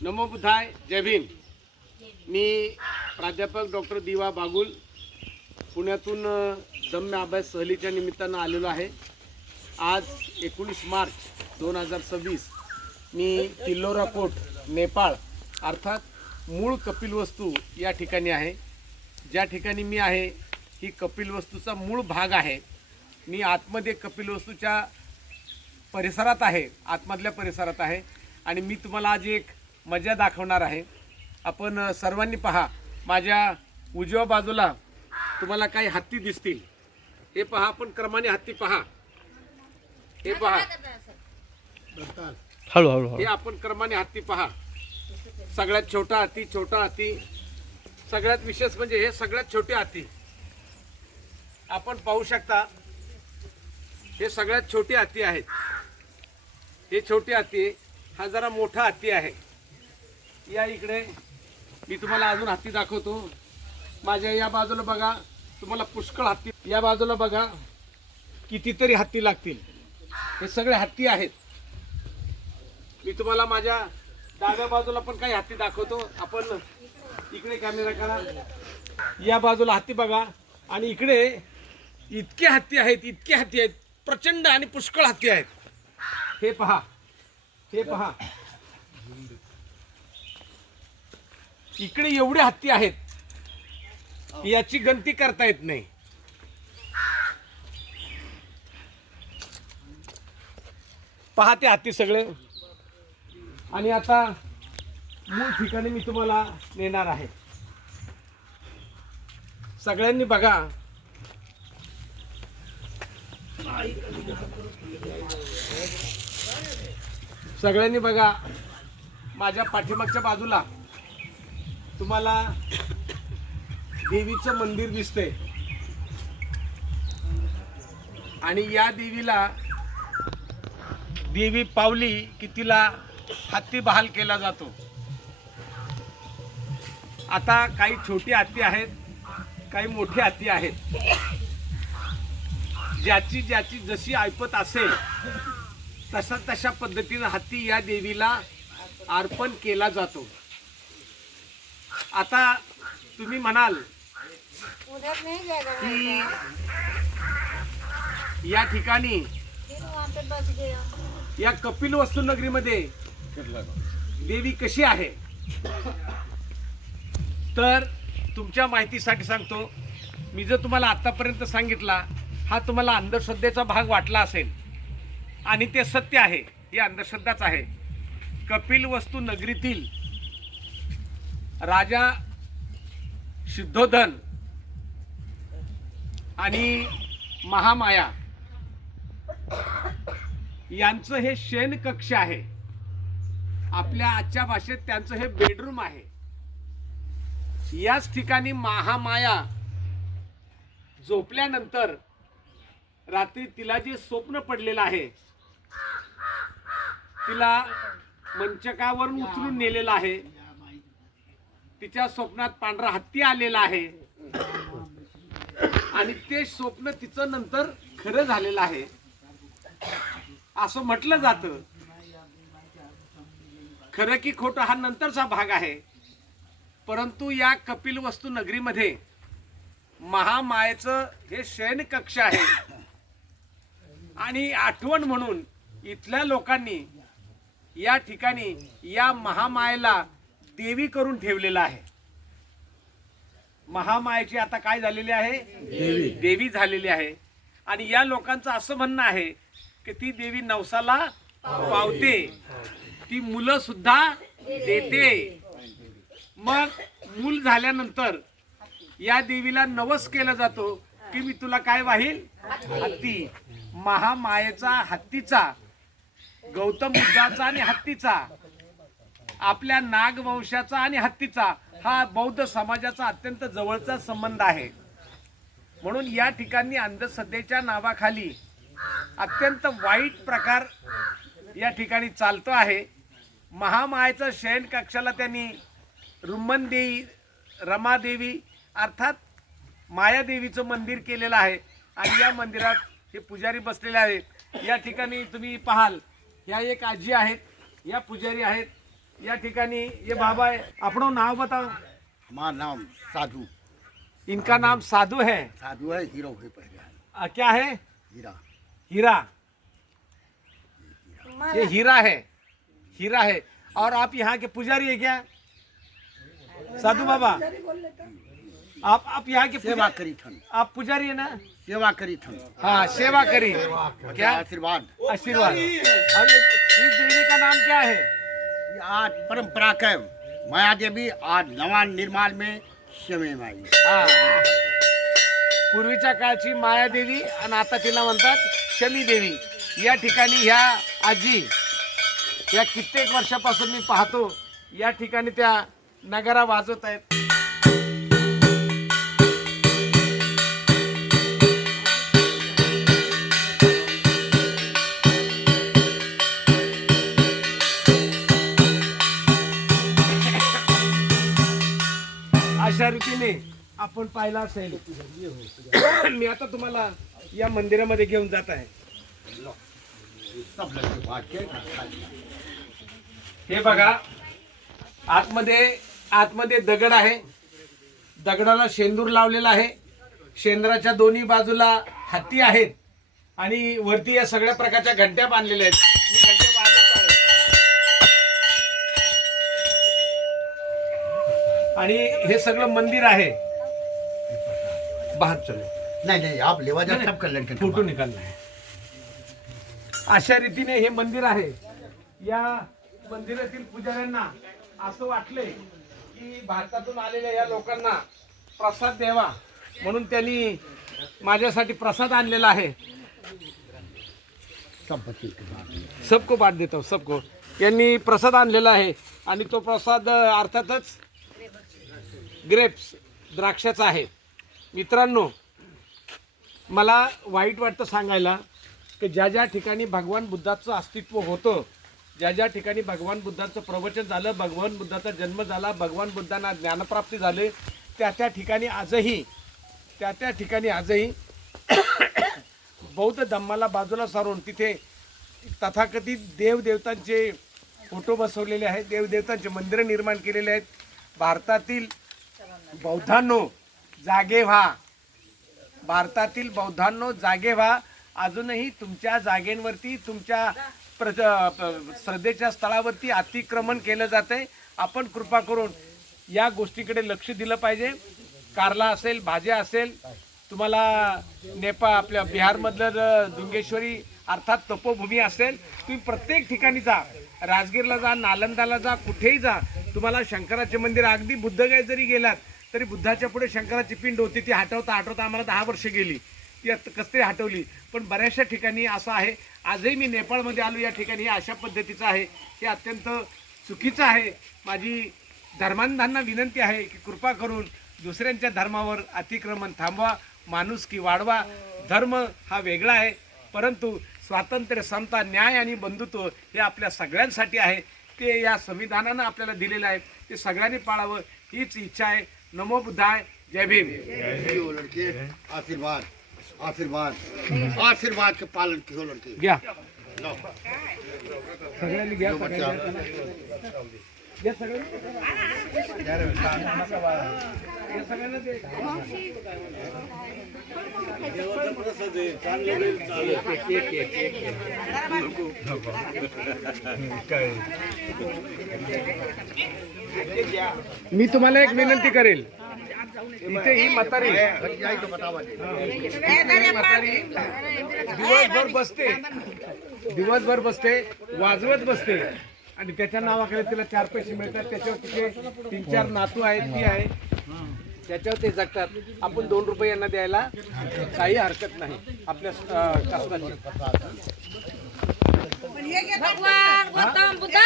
नमो बुद्धाय, जय भीम। मी प्राध्यापक डॉक्टर दिवा बागुल पुण्यातून दम्य अभ्यास सहलीच्या निमित्तानं आलेलो आहे। आज 19 मार्च 2026 मी तिल्लोरा कोट नेपाळ अर्थात मूळ कपिलवस्तू या ठिकाणी आहे। ज्या ठिकाणी मी आहे ही कपिलवस्तूचा मूळ भाग आहे। मी आतमध्ये कपिलवस्तूच्या परिसरात आहे, आतमधल्या परिसरात आहे आणि मी तुम्हाला आज एक मजा दाखवणार आहे। आपण सर्वांनी पहा, माझ्या उजव्या बाजूला तुम्हाला काही हत्ती दिसतील। हे पहा, आपण क्रमाने हत्ती पहा, हे पहा, हळू हे आपण क्रमाने हत्ती पहा। सगळ्यात छोटा हत्ती, छोटा हत्ती, सगळ्यात विशेष म्हणजे हे सगळ्यात छोटे हत्ती आपण पाहू शकता। हे सगळ्यात छोटे हत्ती आहेत। हे छोटे हत्ती, हा जरा मोठा हत्ती आहे। या इकडे मी तुम्हाला अजून हत्ती दाखवतो। माझ्या या बाजूला बघा, तुम्हाला पुष्कळ हत्ती, या बाजूला बघा कितीतरी हत्ती लागतील। हे सगळे हत्ती आहेत। मी तुम्हाला माझ्या डाव्या बाजूला पण काही हत्ती दाखवतो। आपण इकडे कॅमेरा करा, या बाजूला हत्ती बघा आणि इकडे इतके हत्ती आहेत, इतके हत्ती आहेत, प्रचंड आणि पुष्कळ हत्ती आहेत। हे पहा, हे पहा, इकडे एवढे हत्ती आहेत, याची गणती करता येत नाही। पहा ते हत्ती सगळे। आणि आता मूळ ठिकाणी मी तुम्हाला नेणार आहे। सगळ्यांनी बघा, सगळ्यांनी बघा, माझ्या पाठीमागच्या बाजूला तुम्हाला देवीचं मंदिर दिसतंय आणि या देवीला, देवी पावली की तिला हत्ती बहाल केला जातो। आता काही छोटी हत्ती आहेत, काही मोठी हत्ती आहेत। ज्याची ज्याची जशी ऐपत असेल तसा तशा पद्धतीने हत्ती या देवीला अर्पण केला जातो। आता तुम्ही म्हणाल की या ठिकाणी या कपिलवस्तू नगरीमध्ये देवी कशी आहे, तर तुमच्या माहितीसाठी सांगतो। मी जर तुम्हाला आतापर्यंत सांगितला, हा तुम्हाला अंधश्रद्धेचा भाग वाटला असेल आणि ते सत्य आहे, ही अंधश्रद्धाच आहे। कपिलवस्तू नगरीतील राजा शुद्धोधन आणि महामाया यांचं हे शयन कक्ष आहे। आपल्या आजच्या भाषेत त्यांचं हे बेडरूम आहे। याच ठिकाणी महामाया झोपल्यानंतर रात्री तिला जे स्वप्न पडलेलं आहे, तिला मंचकावरून उचलून नेलेलं आहे। तिच्या स्वप्नात पांढरा हत्ती आलेला आहे आणि ते स्वप्न तिचं नंतर खरं झालेलं आहे असं म्हटलं जातं। खरं की खोटं हा नंतरचा भाग आहे। परंतु या कपिलवस्तू नगरीमध्ये महामायेचं हे शयन कक्ष आहे आणि आठवण म्हणून इथल्या लोकांनी या ठिकाणी या महामायेला देवी करून ठेवलेलं आहे। महामायेची आता काय झालेली आहे, देवी झालेली आहे। आणि या लोकांचं असं म्हणणं आहे की ती देवी नवसाला पावते, ती मुलं सुद्धा देते। मग मूल झाल्यानंतर या देवीला नवस केला जातो की मी तुला काय वाहील, हत्ती। महामायेचा, हत्तीचा, गौतम बुद्धाचा आणि हत्तीचा, आपल्या नागवंशाचा आणि हत्तीचा हा बौद्ध समाजाचा अत्यंत जवळचा संबंध आहे। म्हणून या ठिकाणी अंधश्रद्धेच्या नावाखाली अत्यंत वाईट प्रकार या ठिकाणी चालतो आहे। महामायेचा शयन कक्षाला त्यांनी रुमनदेवी, रमादेवी अर्थात मायादेवीचं मंदिर केलेलं आहे आणि या मंदिरात हे पुजारी बसलेले आहेत। या ठिकाणी तुम्ही पाहाल, ह्या एक आजी आहेत, या पुजारी आहेत। या ठिकाणी ये बाबा है, अपना नाम बताओ। हमारा नाम साधु। इनका नाम साधु है। साधु है, हीरो है पहले। क्या है? हीरा। हीरा, ये हीरा है, हीरा है। और आप यहाँ के पुजारी है क्या साधु बाबा? आप यहाँ के सेवा करी थन। आप पुजारी है ना? सेवा करी थन। हाँ, सेवा करी। क्या? आशीर्वाद। आशीर्वाद। और इस देवी का नाम क्या है? ये आज परंपरा का माया देवी आज नवा निर्माण में शमे माई। हा, पूर्वीच्या काळची माया देवी आणि आता तिला म्हणतात शमी देवी। या ठिकाणी ह्या आजी या कित्येक वर्षापासून मी पाहतो या ठिकाणी त्या नगारा वाजवत आहेत। अशा रीतीने आपण पाहिला असेल। मी आता तुम्हाला या मंदिरामध्ये घेऊन जात आहे। हे बघा, आतमध्ये दगड आहे, दगडाला शेंदूर लावलेला आहे, शेंदराच्या दोन्ही बाजूला हत्ती आहेत आणि वरती या सगळ्या प्रकारच्या घंट्या बांधलेल्या आहेत। मी घंट्या वाजवत आहे आणि हे सगळं मंदिर आहे। बाहर चलो, नहीं आप लेवा जा सब कर लड़के फोटो निकालना है। अशा रीतीने हे मंदिर आहे। या मंदिरातील पुजाऱ्यांना असं वाटले की भारतातून आलेल्या या लोकांना प्रसाद द्यावा म्हणून त्यांनी माझ्यासाठी प्रसाद आणलेला आहे। सबको बांट देता हूं, सबको। यांनी प्रसाद आणलेला आहे आणि तो प्रसाद अर्थातच ग्रेप्स, द्राक्षाचा आहे। मित्रांनो, मला वाईट वाटतं सांगायला की ज्या ज्या ठिकाणी भगवान बुद्धाचं अस्तित्व होतं, ज्या ज्या ठिकाणी भगवान बुद्धाचं प्रवचन झालं, भगवान बुद्धाचा जन्म झाला, भगवान बुद्धांना ज्ञानप्राप्ती झाले, त्या ठिकाणी आजही बौद्ध धम्माला बाजूला सारून तिथे तथाकथित देवदेवतांचे फोटो बसवलेले आहेत, देवदेवतांचे मंदिरं निर्माण केलेले आहेत। भारतातील बौद्धांनो जागे व्हा, भारतातील बौद्धांनो जागे व्हा। अजूनही तुमच्या जागेंवरती, तुमच्या श्रद्धेच्या स्थळावरती अतिक्रमण केलं जातंय। आपण कृपा करून या गोष्टीकडे लक्ष दिलं पाहिजे। कारला असेल, भाज्या असेल, तुम्हाला आपल्या बिहारमधलं दुंगेश्वरी अर्थात तपोभूमी असेल, तुम्ही प्रत्येक ठिकाणी जा, राजगीरला जा, नालंदाला जा, कुठेही जा, तुम्हाला शंकराचे मंदिर, अगदी बुद्धगया जरी गेलात तरी बुद्धाच्या पुढे शंकराची पिंड होती, ती हटवता आम्हाला 10 वर्ष गेली, ती कसतरी हटवली। पण बऱ्याचशा ठिकाणी असं आहे, आजही मी नेपाळमध्ये आलो, या ठिकाणी अशा पद्धतीचं आहे, हे अत्यंत चुकीचं आहे। माझी धर्मांधांना विनंती आहे की कृपा करून दुसऱ्यांच्या धर्मावर अतिक्रमण थांबवा, माणुसकी वाढवा। धर्म हा वेगळा आहे, परंतु स्वातंत्र्य, समता, न्याय आणि बंधुत्व हे आपल्या सगळ्यांसाठी आहे। ते या संविधानानं आपल्याला दिलेलं आहे, ते सगळ्यांनी पाळावं हीच इच्छा आहे। नमो बुद्धाय, जय भीम। लड़के आशीर्वाद आशीर्वाद आशीर्वाद के पालन किया लड़के। घ्या लो सगळ्यांनी घ्या, सगळ्यांनी घ्या, सगळ्यांना दे। मी तुम्हाला एक विनंती करेल, इथे ही म्हातारी दिवसभर बसते, वाजवत बसते आणि त्याच्या नावाकडे तिला 4 पैसे मिळतात, त्याच्यावर तिचे 3-4 नातू आहेत, ती आहे, त्याच्यावर ते जगतात। आपण 2 रुपये यांना द्यायला काही हरकत नाही आपल्या कष्टाची। भगवान गौतम बुद्ध